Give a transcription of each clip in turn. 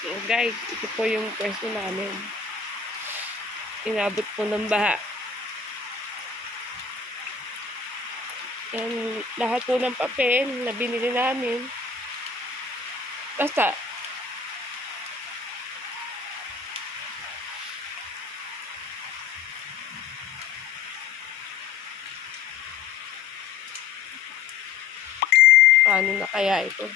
Guys, ito po yung pwesto namin. Inabot po ng baha. Yan, lahat po ng papel na binili namin. Basta, paano na kaya ito?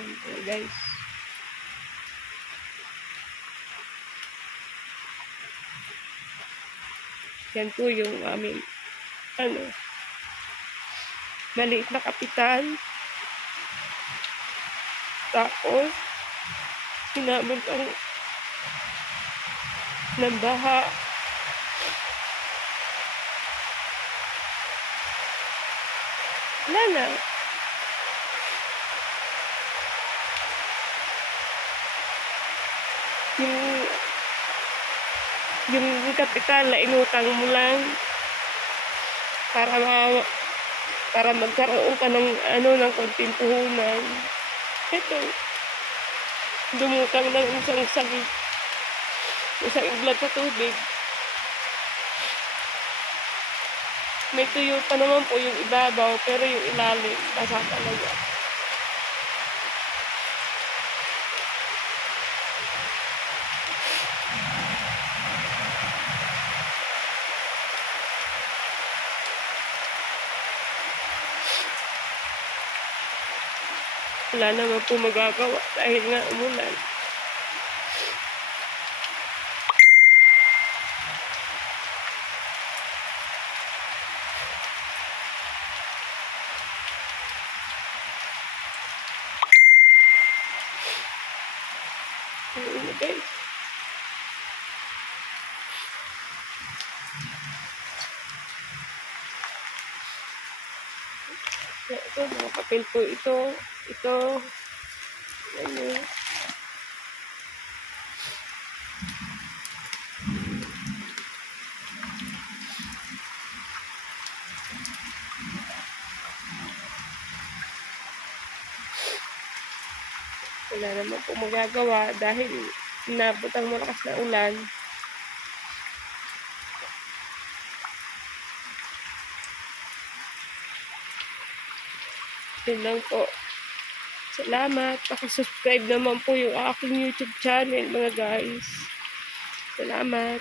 Okay, guys. Yan po yung aming maliit na kapital. Tapos, hinabot ang ng baha. Wala na. Yung kapital na inutang mo lang para magkaroon ka ng ng konting puhunan. Ito, dumutang ng isang iglat sa tubig. May tuyo pa naman po yung ibabaw, pero yung ilalim, basa talaga. Wala naman po magagawa dahil nga umulan. Ano guys? Ito, mga papel po ito. Ito. Ano. Wala naman po magagawa dahil inabot ang malakas na ulan. Yun lang po. Salamat. Pakisubscribe naman po yung aking YouTube channel, mga guys. Salamat.